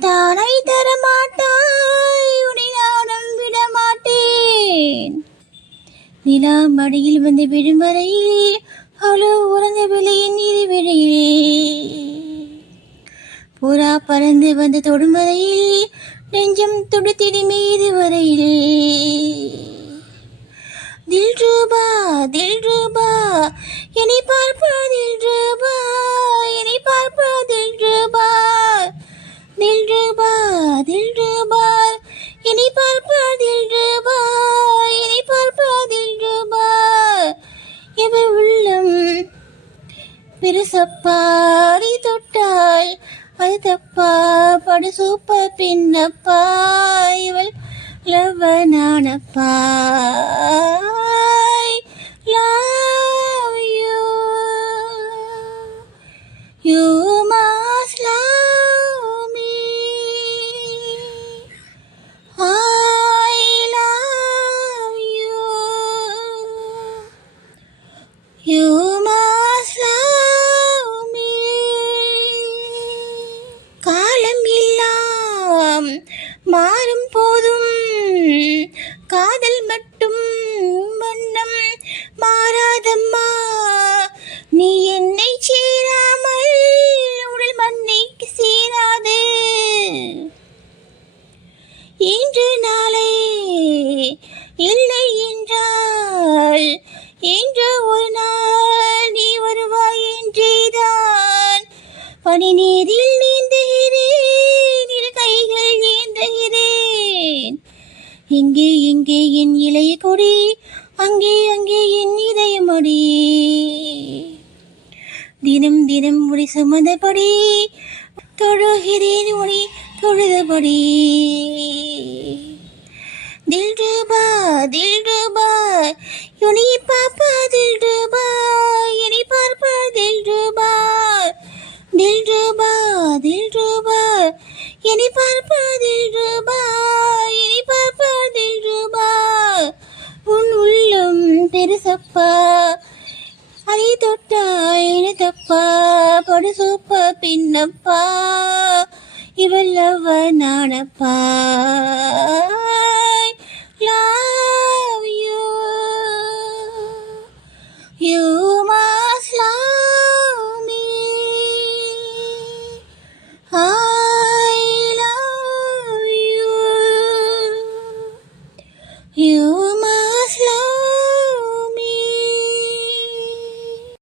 தானை தரமாட்டாய், உன்னை நானும் விடமாட்டேன். நிலா மடியில் வந்து விழும் வரையில் அவ்வளோ உறங்கவில்லை என் இருவிழியில். புறா பறந்து வந்து தொடும் வரையில் நெஞ்சம் துடுத்திடி மீது வரையில். தில்ரூபா தில்ரூபா என்னை பார்ப்பா தில்ரூபா, என்னை பார்ப்பா தில்ரூபா. தில்ரூபா தில்ரூபா என்னை பார்ப்பா தில்ரூபா, என்னை பார்ப்பா தில்ரூபா. இவள் உள்ளம் பெருசப்பா, நீ தொட்டால் அது தப்பா, படு சூப்பர் பின்னப்பா. இவள் லவனானப்பா. Love you, you must love me. I love you, you must love me. காலம் எல்லாம் மாறும் போதும் காதல் மட்டும் வண்ணம் மாறாதம்மா. நீ என்னை சேராமல் உடல் மண்ணைக்கு சேராது. இன்று நாளை இல்லை என்றால் என்று ஒரு நாள் நீ வருவாய் என்றேதான் பனி நீரில் நீந்துகிறேன், இரு கைகள் ஏந்துகிறேன். எங்கே எங்கே என் இளைய கொடி, அங்கே அங்கே என் இதயமடி. தினம் தினம் உடை சுமந்தபடி தொழுகிறேன் உடை தொழுதபடி. தில்ரூபா தில்ரூபா என்னை பாப்பா தில்ரூபா, என்னை பார்ப்பா தில்ரூபா. தில்ரூபா தில்ரூபா என்னை பார்ப்பா தில்ரூபா, என்னை பார்ப்பா தில்ரூபா. உன் உள்ளம் பெருசப்பா, அதை தொட்டா என்ன தப்பா, படு சூப்பா பின்னப்பா. இவள் லவ் நானப்பா.